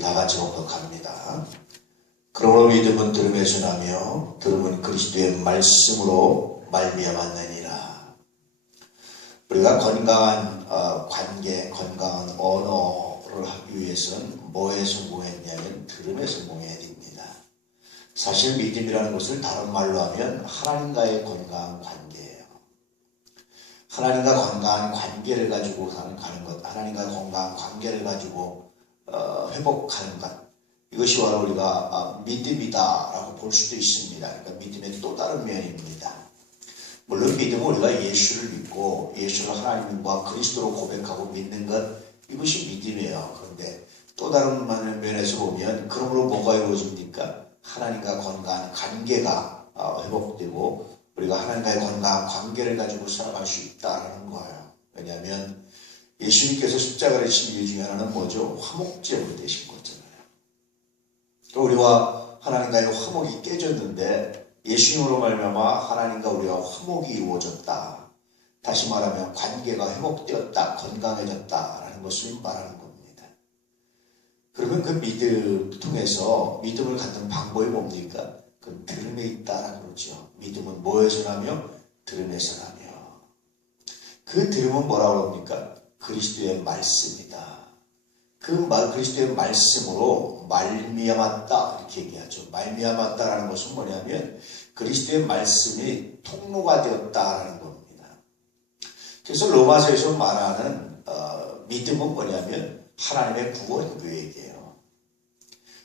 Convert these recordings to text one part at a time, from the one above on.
다 같이 봉독합니다. 그러므로 믿음은 들음에서 나며 들음은 그리스도의 말씀으로 말미암았느니라. 우리가 건강한 관계, 건강한 언어를 하기 위해서는 뭐에 성공했냐면 들음에 성공해야 됩니다. 사실 믿음이라는 것을 다른 말로 하면 하나님과의 건강한 관계예요. 하나님과 건강한 관계를 가지고 가는 것, 하나님과 건강한 관계를 가지고 회복하는 것, 이것이 바로 우리가 믿음이다라고 볼 수도 있습니다. 그러니까 믿음의 또 다른 면입니다. 물론 믿음은 우리가 예수를 믿고 예수를 하나님과 그리스도로 고백하고 믿는 것, 이것이 믿음이에요. 그런데 또 다른 면에서 보면 그러므로 뭐가 이루어집니까? 하나님과 건강한 관계가 회복되고 우리가 하나님과의 건강한 관계를 가지고 살아갈 수 있다는 거예요. 왜냐하면 예수님께서 십자가를 지신 이유 중에 하나는 뭐죠? 화목제로 되신 거잖아요. 우리와 하나님과의 화목이 깨졌는데 예수님으로 말미암아 하나님과 우리와 화목이 이루어졌다. 다시 말하면 관계가 회복되었다, 건강해졌다라는 것을 말하는 겁니다. 그러면 그 믿음 통해서 믿음을 갖는 방법이 뭡니까? 그 들음에 있다라고 그러죠. 믿음은 뭐에서 나며? 들음에서 나며. 그 들음은 뭐라고 합니까? 그리스도의 말씀이다. 그리스도의 말씀으로 말미암았다 이렇게 얘기하죠. 말미암았다라는 것은 뭐냐면 그리스도의 말씀이 통로가 되었다라는 겁니다. 그래서 로마서에서 말하는 믿음은 뭐냐면 하나님의 구원 계획이에요.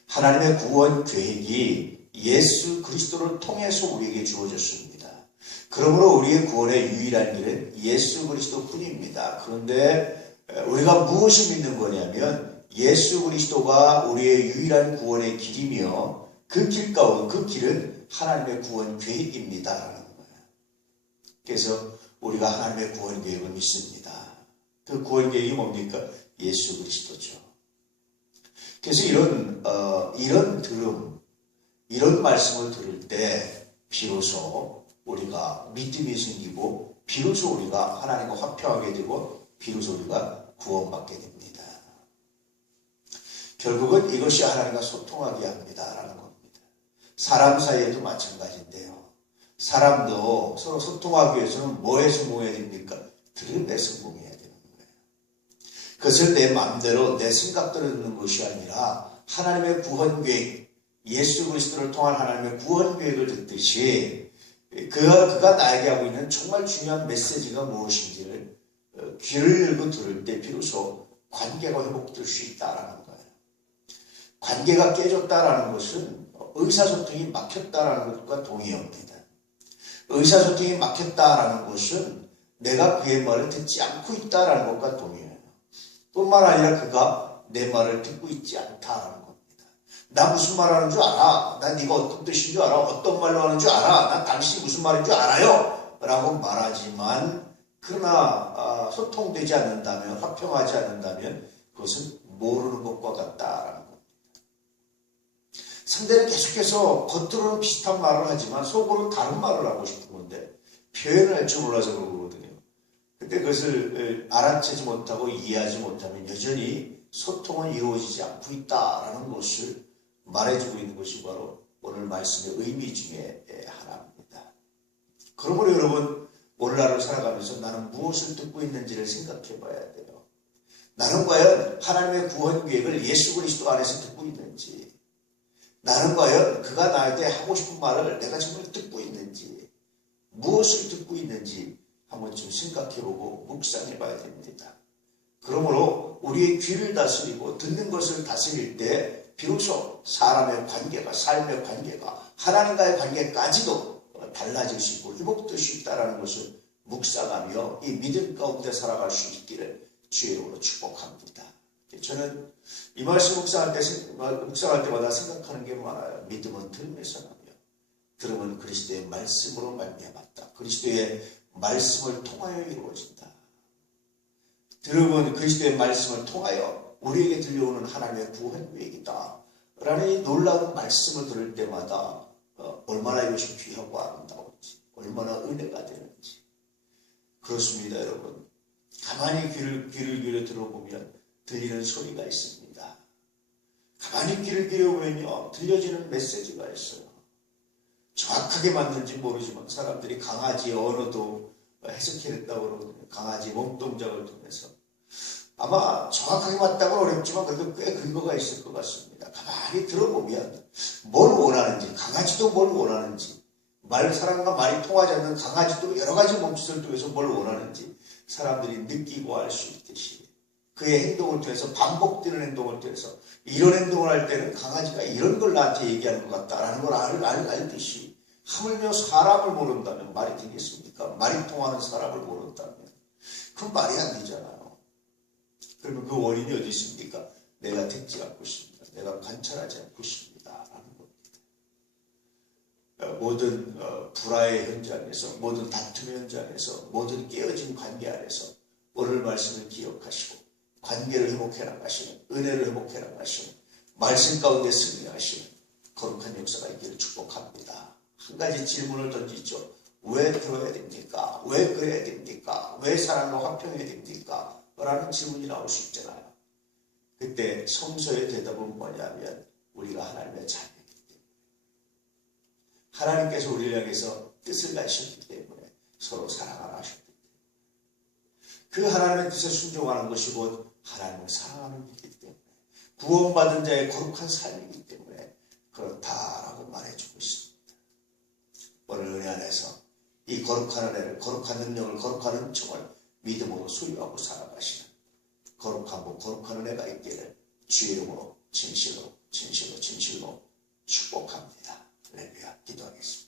하나님의 구원 계획이 예수 그리스도를 통해서 우리에게 주어졌습니다. 그러므로 우리의 구원의 유일한 길은 예수 그리스도 뿐입니다. 그런데 우리가 무엇을 믿는 거냐면 예수 그리스도가 우리의 유일한 구원의 길이며 그 길 가운데 그 길은 하나님의 구원 계획입니다라는 거예요. 그래서 우리가 하나님의 구원 계획을 믿습니다. 그 구원 계획이 뭡니까? 예수 그리스도죠. 그래서 이런 들음, 이런 말씀을 들을 때 비로소 우리가 믿음이 생기고 비로소 우리가 하나님과 화평하게 되고 비로소 우리가 구원받게 됩니다. 결국은 이것이 하나님과 소통하게 합니다라는 겁니다. 사람 사이에도 마찬가지인데요. 사람도 서로 소통하기 위해서는 뭐에 성공해야 됩니까? 들음에 성공해야 되는 거예요. 그것을 내 마음대로 내 생각대로 듣는 것이 아니라 하나님의 구원 계획, 예수 그리스도를 통한 하나님의 구원 계획을 듣듯이 그가 나에게 하고 있는 정말 중요한 메시지가 무엇인지를 귀를 열고 들을 때 비로소 관계가 회복될 수 있다라는 거예요. 관계가 깨졌다라는 것은 의사소통이 막혔다라는 것과 동의합니다. 의사소통이 막혔다라는 것은 내가 그의 말을 듣지 않고 있다라는 것과 동의해요. 뿐만 아니라 그가 내 말을 듣고 있지 않다라는 겁니다. 나 무슨 말 하는 줄 알아? 나 네가 어떤 뜻인 줄 알아? 어떤 말로 하는 줄 알아? 나 당신이 무슨 말인 줄 알아요? 라고 말하지만 그러나 소통되지 않는다면, 화평하지 않는다면 그것은 모르는 것과 같다라는 겁니다. 상대는 계속해서 겉으로는 비슷한 말을 하지만 속으로는 다른 말을 하고 싶은 건데 표현을 할 줄 몰라서 그러거든요. 근데 그것을 알아채지 못하고 이해하지 못하면 여전히 소통은 이루어지지 않고 있다라는 것을 말해주고 있는 것이 바로 오늘 말씀의 의미 중에 하나입니다. 그러므로 여러분 오늘날을 살아가면서 나는 무엇을 듣고 있는지를 생각해 봐야 돼요. 나는 과연 하나님의 구원 계획을 예수 그리스도 안에서 듣고 있는지, 나는 과연 그가 나한테 하고 싶은 말을 내가 정말 듣고 있는지, 무엇을 듣고 있는지 한번 좀 생각해보고 묵상해봐야 됩니다. 그러므로 우리의 귀를 다스리고 듣는 것을 다스릴 때 비로소 사람의 관계가, 삶의 관계가, 하나님과의 관계까지도 달라질 수 있고 회복될 수 있다는 것을 묵상하며 이 믿음 가운데 살아갈 수 있기를 주의 이름으로 축복합니다. 저는 이 말씀 묵상할 때마다 생각하는 게 많아요. 믿음은 들음에서 나며 들음은 그리스도의 말씀으로 말미암았다. 그리스도의 말씀을 통하여 이루어진다. 들음은 그리스도의 말씀을 통하여 우리에게 들려오는 하나님의 구원 계획이다 라는 이 놀라운 말씀을 들을 때마다 얼마나 이것이 귀하고 아름다운지, 얼마나 은혜가 되는지. 그렇습니다, 여러분. 가만히 귀를 기울여 들어보면 들리는 소리가 있습니다. 가만히 귀를 기울여보면요, 들려지는 메시지가 있어요. 정확하게 맞는지 모르지만 사람들이 강아지의 언어도 해석해냈다고 그러거든요. 강아지 몸동작을 통해서. 아마 정확하게 맞다고 어렵지만 그래도 꽤 근거가 있을 것 같습니다. 가만히 들어보면 뭘 원하는지, 강아지도 뭘 원하는지, 사람과 말이 통하지 않는 강아지도 여러 가지 몸짓을 통해서 뭘 원하는지 사람들이 느끼고 알 수 있듯이 그의 행동을 통해서, 반복되는 행동을 통해서, 이런 행동을 할 때는 강아지가 이런 걸 나한테 얘기하는 것 같다라는 걸 알듯이, 하물며 사람을 모른다면 말이 되겠습니까? 말이 통하는 사람을 모른다면 그건 말이 안 되잖아요. 그러면 그 원인이 어디 있습니까? 내가 듣지 않고 있습니다. 내가 관찰하지 않고 있습니다. 라는 겁니다. 모든 불화의 현장에서, 모든 다툼 현장에서, 모든 깨어진 관계 안에서 오늘 말씀을 기억하시고 관계를 회복해 나가시는, 은혜를 회복해 나가시는, 말씀 가운데 승리하시는 거룩한 역사가 있기를 축복합니다. 한 가지 질문을 던지죠. 왜 들어야 됩니까? 왜 그래야 됩니까? 왜 사랑과 화평해야 됩니까? 라는 질문이 나올 수 있잖아요. 그때 성서의 대답은 뭐냐면 우리가 하나님의 자녀이기 때문에, 하나님께서 우리를 향해서 뜻을 가지셨기 때문에 서로 사랑하라 하셨기 때문에, 그 하나님의 뜻에 순종하는 것이 곧 하나님을 사랑하는 일이기 때문에, 구원받은 자의 거룩한 삶이기 때문에 그렇다라고 말해주고 있습니다. 오늘 은혜 안에서 이 거룩한 은혜를, 거룩한 능력을, 거룩한 은총을 믿음으로 소유하고 살아가시는 거룩하고 거룩한 은혜가 있기를 주의 이름으로 진실로 축복합니다. 할렐루야. 기도하겠습니다.